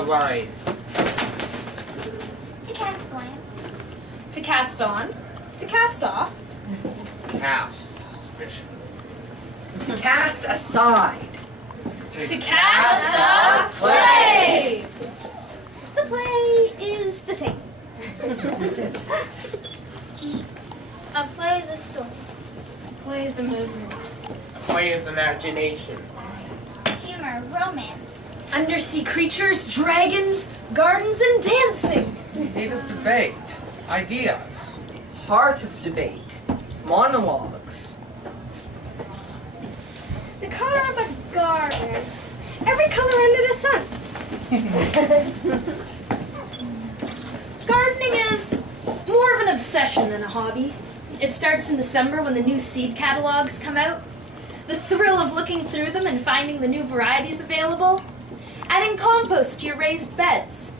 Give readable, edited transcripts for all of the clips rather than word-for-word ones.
Alright. To cast glance. To cast on. To cast off. Cast suspicion. To cast aside. To cast a play! The play is the thing. A play is a story. Play is a movement. Play is imagination. Humor, romance. Undersea creatures, dragons, gardens, and dancing. Need of debate. Ideas. Heart of debate. Monologues. The color of a garden. Every color under the sun. Gardening is more of an obsession than a hobby. It starts in December when the new seed catalogs come out. The thrill of looking through them and finding the new varieties available. Adding compost to your raised beds.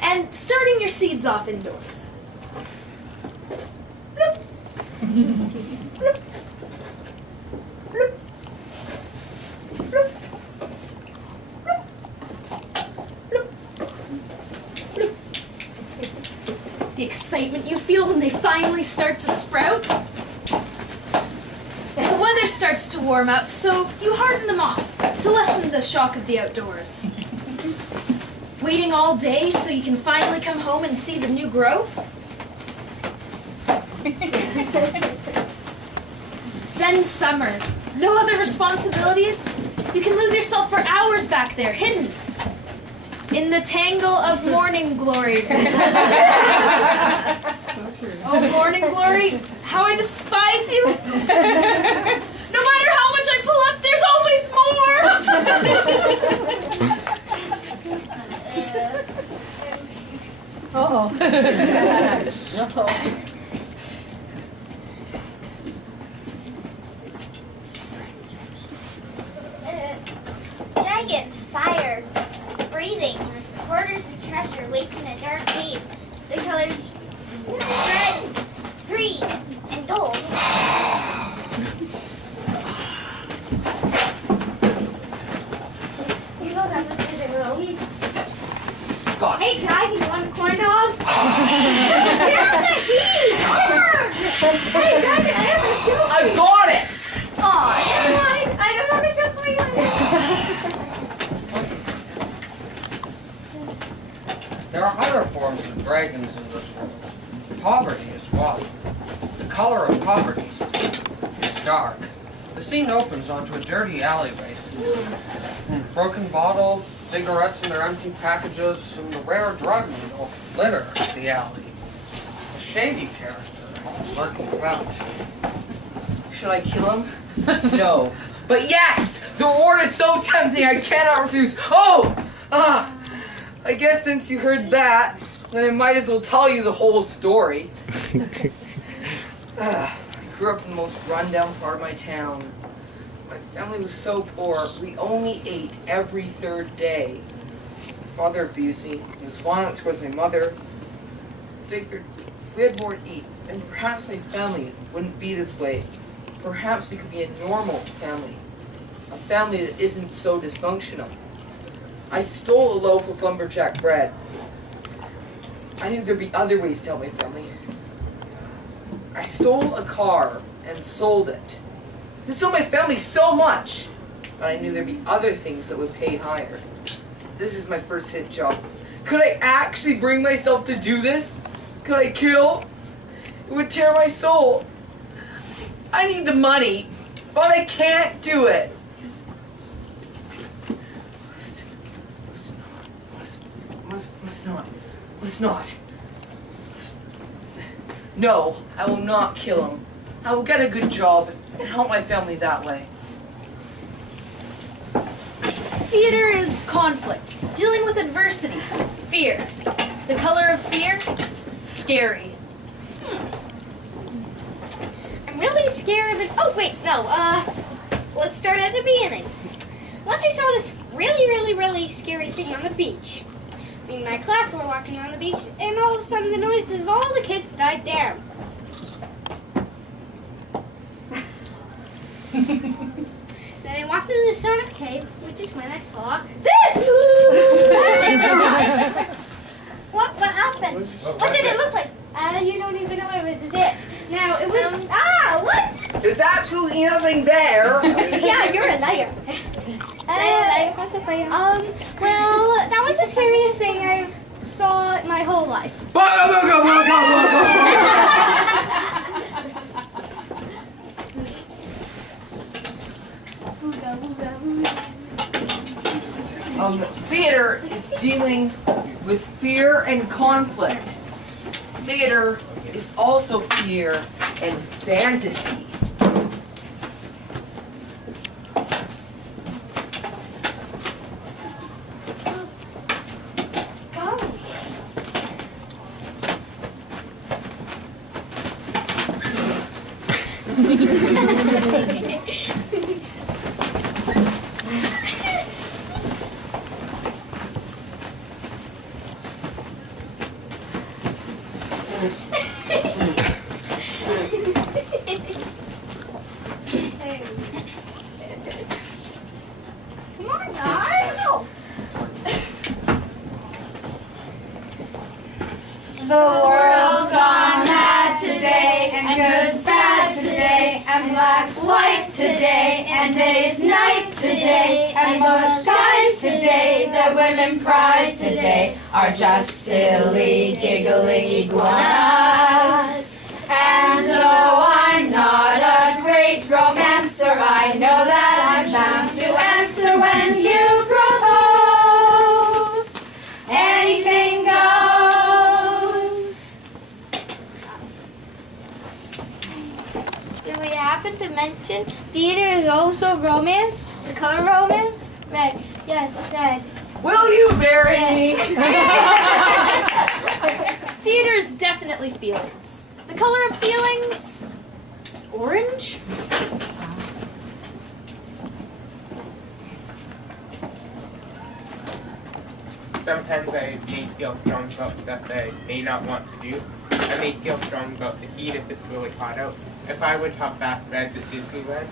And starting your seeds off indoors. Bloop. Bloop. Bloop. Bloop. Bloop. Bloop. The excitement you feel when they finally start to sprout. The weather starts to warm up, so you harden them off to lessen the shock of the outdoors. Waiting all day so you can finally come home and see the new growth. Then summer. No other responsibilities. You can lose yourself for hours back there, hidden. In the tangle of morning glory. Oh, morning glory, how I despise you. No matter how much I pull up, there's always more. Dragons, fire, breathing, hoarders of treasure waits in a dark cave. The colors red, green, and gold. You go have a sit and roll. God. Hey, Sky, you want a corn dog? Get out the heat! Hey, Dragon, I have a joke. I've got it! Aw, never mind. I don't have a joke for you. There are other forms of dragons in this world. Poverty is one. The color of poverty is dark. The scene opens onto a dirty alleyway. Broken bottles, cigarettes in their empty packages, and the rare drug needle litter the alley. A shady character is lurking about. Should I kill him? No. But yes! The reward is so tempting I cannot refuse. Oh! I guess since you heard that, then I might as well tell you the whole story. I grew up in the most rundown part of my town. My family was so poor, we only ate every third day. My father abused me. He was violent towards my mother. Figured if we had more to eat, then perhaps my family wouldn't be this way. Perhaps we could be a normal family. A family that isn't so dysfunctional. I stole a loaf of lumberjack bread. I knew there'd be other ways to help my family. I stole a car and sold it. This helped my family so much. But I knew there'd be other things that would pay higher. This is my first hit job. Could I actually bring myself to do this? Could I kill? It would tear my soul. I need the money, but I can't do it. Must not. No, I will not kill him. I will get a good job and help my family that way. Theater is conflict, dealing with adversity, fear. The color of fear? Scary. I'm really scared of it. Oh, wait, no. Let's start at the beginning. Once I saw this really scary thing on the beach. Me and my class were walking on the beach, and all of a sudden the noises of all the kids died down. Then I walked into this sort of cave, which is when I saw this! absolutely nothing there. Yeah, you're a liar. Well, that was the scariest thing I saw in my whole life. Theater is dealing with fear and conflict. Theater is also fear and fantasy. Come on, guys. The world's gone mad today, and good's bad today, and black's white today, and day's night today, and most guys today that women prize today are just silly, giggling iguanas. And though I'm not a great romancer, I know that I'm bound to answer when you propose. Anything goes. Did we happen to mention theater is also romance? The color romance? Red. Yes, red. Will you marry me? Theater is definitely feelings. The color of feelings? Orange? Sometimes I may feel strong about stuff that I may not want to do. I may feel strong about the heat if it's really hot out. If I went on fast rides at Disneyland,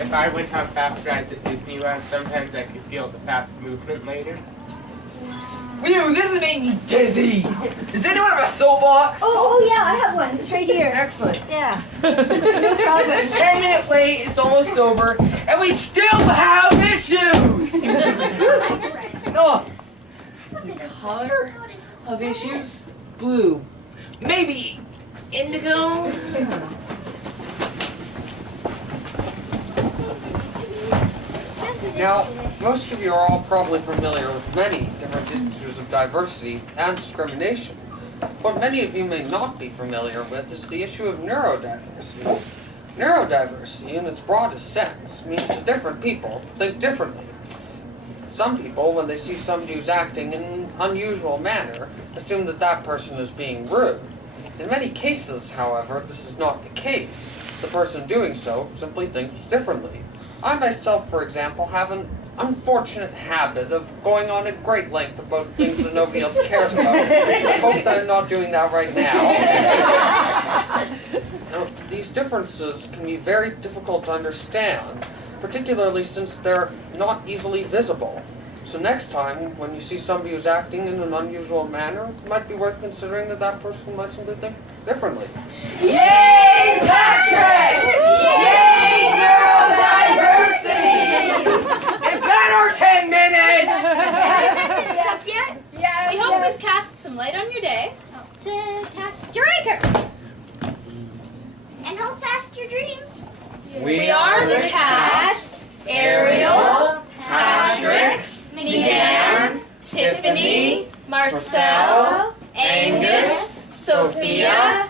if I went on fast rides at Disneyland, sometimes I could feel the fast movement later. Ew, this is making me dizzy. Does anyone have a soapbox? Oh yeah, I have one. It's right here. Excellent. Yeah. This 10-minute wait is almost over, and we still have issues! Oh. The color of issues? Blue. Maybe indigo? Now, most of you are all probably familiar with many different issues of diversity and discrimination. What many of you may not be familiar with is the issue of neurodiversity. Neurodiversity, in its broadest sense, means that different people think differently. Some people, when they see somebody who's acting in an unusual manner, assume that that person is being rude. In many cases, however, this is not the case. The person doing so simply thinks differently. I myself, for example, have an unfortunate habit of going on at great length about things that nobody else cares about. I hope that I'm not doing that right now. Now, these differences can be very difficult to understand, particularly since they're not easily visible. So next time, when you see somebody who's acting in an unusual manner, it might be worth considering that that person might simply think differently. Yay, Patrick! Yay, neurodiversity! Is that our 10 minutes? Up yet? We hope we've cast some light on your day. To cast your anchor. And hold fast your dreams. We are the cast: Ariel, Patrick, Megan, Tiffany, Marcel, Angus, Sophia,